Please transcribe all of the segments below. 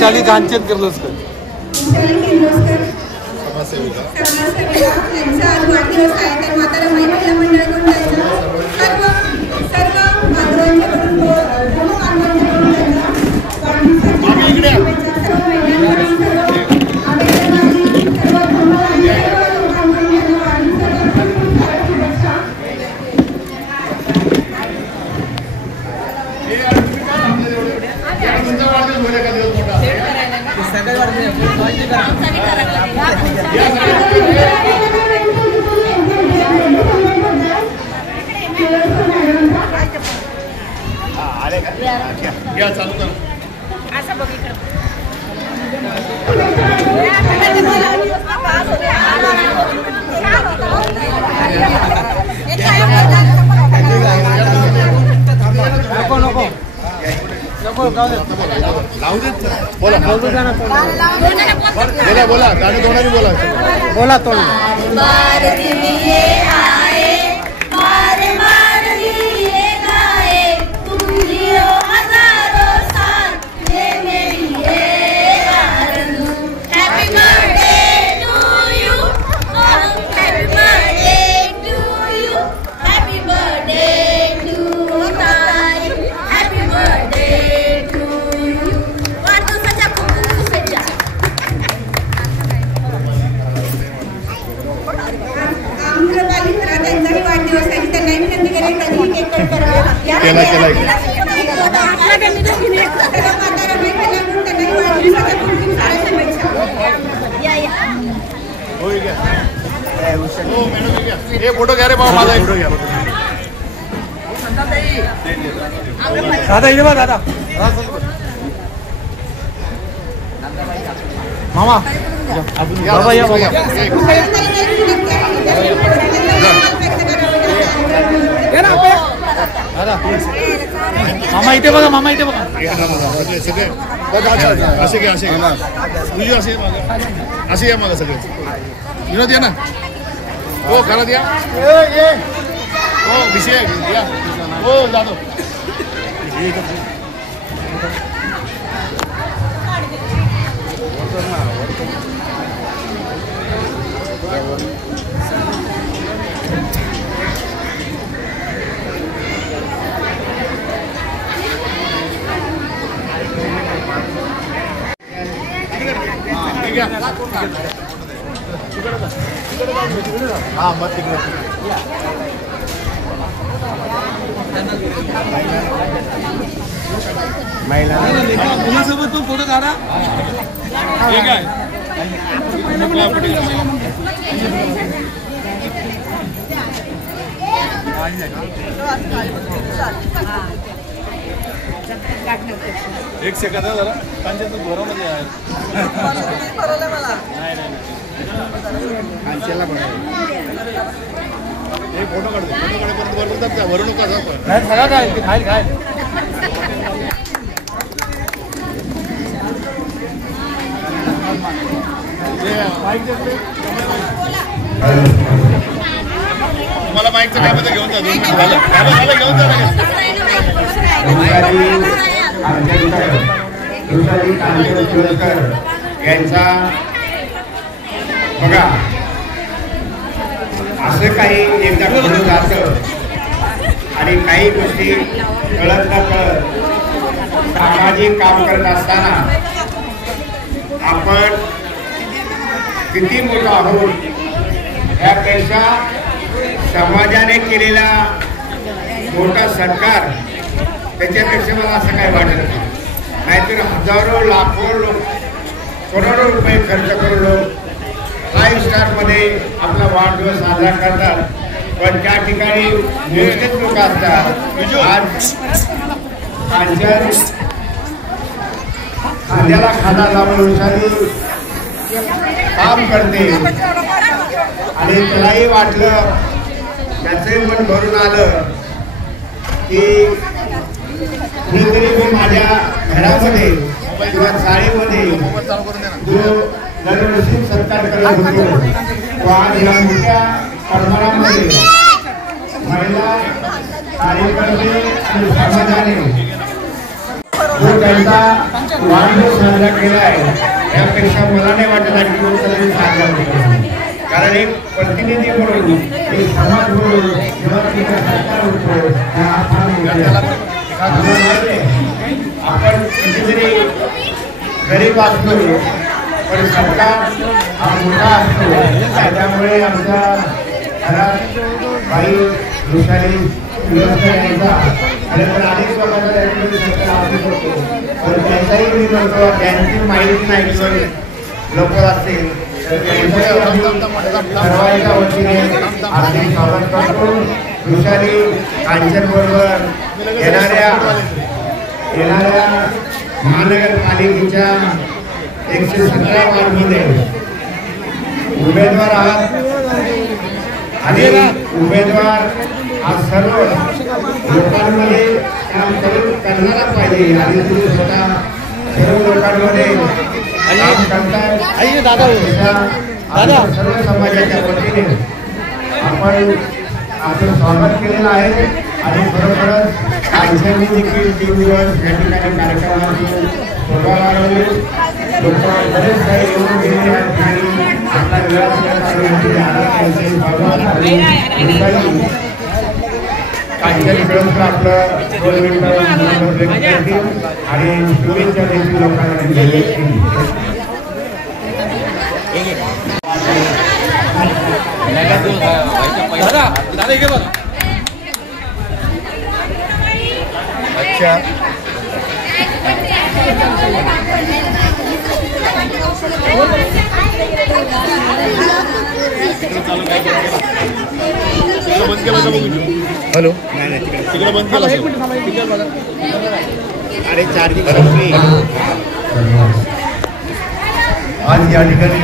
विशाली कांचन किर्लोस्कर त्यांचा आज वाढदिवस आहे. तर म्हातारा महिला मंडळाकडून त्यांचा सर्व बांधवांच्याकडून चालू कर असं बघितलं लावू देत बोला बोला गाणं तोंडाने बोला तोंड फोटो घ्या रे बाबा माझा फोटो घ्या दादा इथे बघ दादा मामा बाबा या बाबा मामा इथे बघा मामा इथे बघा सगळे असे घ्या असे तुझी असे या मला सगळे विनोद या ना हो घरात या हो विषय या हो जातो हाँ मत महिला मुलासोबत तू फोटो काढा ठीक आहे एक सेकंद जरा कांचन घरामध्ये आहे कांचनला एक फोटो काढतो फोटो काढेपर्यंत बरोबर का वरून नका सगळं काय खाय खाय तुम्हाला माईकचं काय घेऊन जा घेऊन जा यांचा बघा असं काही एकदा घडून जातं आणि काही गोष्टी कळत न कळत सामाजिक काम करत असताना आपण किती मोठं आहोत यापेक्षा समाजाने केलेला मोठा सत्कार त्याच्यापेक्षा मला असं काय वाटत नाही. नाहीतर हजारो लाखो लोक करोडो रुपये खर्च करून लोक 5 स्टारमध्ये आपला वाढदिवस साजरा करतात, पण त्या ठिकाणी मोजकेच लोक असतात. आज कांचन खांद्याला खांदा लावून काम करते आणि त्यालाही वाटलं, त्याचंही मन भरून आलं की मी माझ्या घरामध्ये किंवा शाळेमध्ये जो दरवर्षी सत्कार करत होतो तो आज या मोठ्या प्रमाणामध्ये महिला कार्यकर्ते आणि समाजाने जो त्यांचा वाढदिवस साजरा केला आहे यापेक्षा मला नाही वाटत आणखी साजरा होतो. कारण एक प्रतिनिधी म्हणून एक समाज म्हणून जेव्हा तिथे सरकार होतो आपण कितीतरी गरीब असतो पण सरकार हा मोठा असतो. त्यामुळे आमच्या घरात काही वृषाली यांचा पण अनेक लोकांचा पण त्यांचाही मी म्हणतो त्यांची माहिती नाही किंवा लोक असतील सर्वांच्या वतीने आर्थिक स्वागत करतो. वृषाली कांचन बरोबर येणाऱ्या महानगरपालिकेच्या 117 वार्डमध्ये उमेदवार आहात आणि उमेदवार आज सर्व लोकांमध्ये काम करणारा पाहिजे आणि तुम्ही स्वतः सर्व लोकांमध्ये काम करताय. दादा सर्व समाजाच्या वतीने आपण आपलं स्वागत केलेलं आहे आणि खरोखरच कांचननी देखील 3 दिवस या ठिकाणी कार्यक्रमाची शोभा वाढवली. लोक बरेच काही येऊन गेले आणि आपला कांचन खेळून आपलं 2 मिनिटं आणि शुभेच्छा देखील लोकांना दिली. अच्छा हॅलो तिकडे बंद केलं आणि चार्जिंग आज या ठिकाणी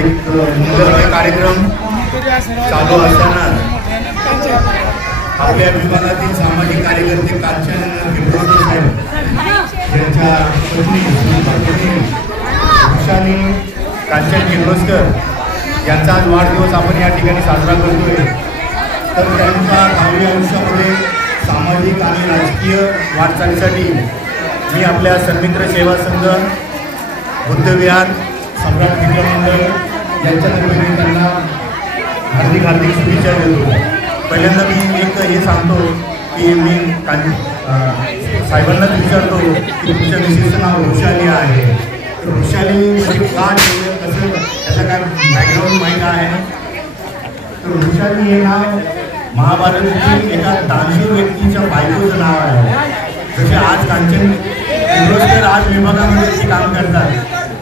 एक सुंदर कार्यक्रम चालू असताना आपल्या विभागातील सामाजिक कार्यकर्ते कांचन किर्लोस्कर साहेब यांच्या पत्नी वृषाली कांचन किर्लोस्कर यांचा आज वाढदिवस आपण या ठिकाणी साजरा करतोय. तर त्यांच्या भावी आयुष्यामध्ये सामाजिक आणि राजकीय वाटचालीसाठी मी आपल्या सन्मित्र सेवा संघ बुद्धविहार सम्राट मित्रमंडळ यांच्यातर्फे मी त्यांना हार्दिक शुभेच्छा देतो. पहिल्यांदा मी एक हे सांगतो की मी साहेबांनाच विचारतो की तुमच्या विशेष नाव वृषाली आहे. तर वृषाली म्हणजे का ठेवलं कसं त्याचा काय बॅकग्राऊंड माहीत आहे. तर वृषाली हे नाव महाभारतातील एका दानशूर व्यक्तीच्या बायकोचं नाव आहे. जसे आज कांचन किर्लोस्कर आज विभागामध्ये ते काम करतात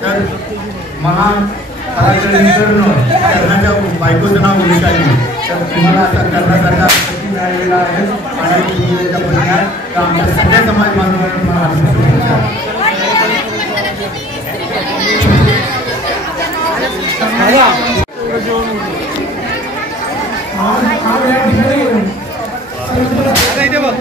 तर कर्णाच्या बायकोचं नाव वृषाली. तर तुम्हाला आता कर्णासारखा पती मिळालेला आहे आणि तुम्ही त्याच्या पत्नीत आमच्या सगळ्या समाज बांधवांना तुम्हाला हार्दिक शुभेच्छा. दादा इथे बघ.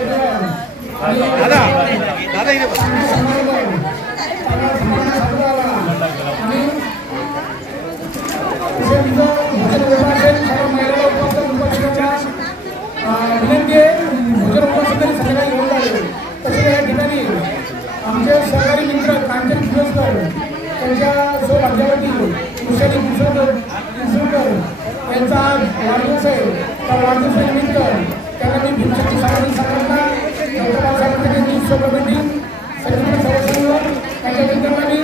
आमचे सहकारी मित्र कांचन किर्लोस्कर त्यांच्या सौभाग्यवती वृषाली किर्लोस्कर यांचा वाढदिवस आहे. त्या वाढदिवसानिमित्त त्यांना मी भीमशक्ती सामाजिक संघटना त्यांची उपसभापती सन्मित्र सभासद त्यांच्या विद्यार्थ्यांनी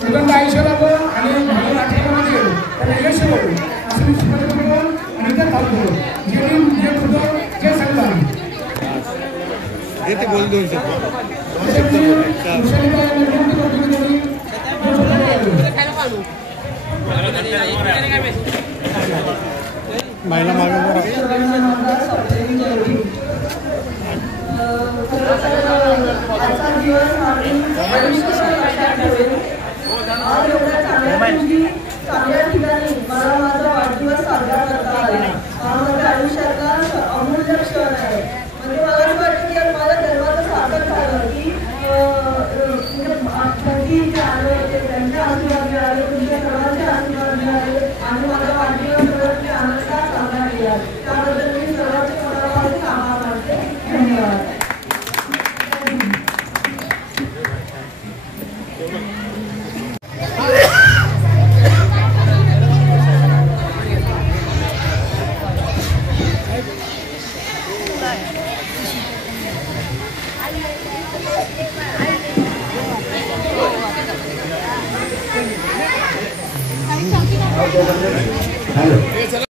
सुगंध आयुष्य लाभो आणि भावी नाट्यक्रमाचे त्यांना यश येवो असे मी शुभेच्छा देतो आणि त्या थांबतो. जे होतं जे सांगतात ते बोल दोन महिला मागे चांगल्या ठिकाणी मला माझा वाढदिवस साजरा करता आला. हा माझ्या आयुष्यातला अमूल्य क्षण आहे. म्हणजे मला असं वाटतं की माझ्या धर्माचं सार्थक झालं की जे आले होते त्यांचे आशीर्वाद मिळाले, तुमच्या सर्वांचे आशीर्वाद मिळाले आणि माझा वाढदिवस सर्वांनी आनंदात साजरा केला. त्याबद्दल मी सर्वांचे मनापासून आभार मानते. धन्यवाद. हॅलो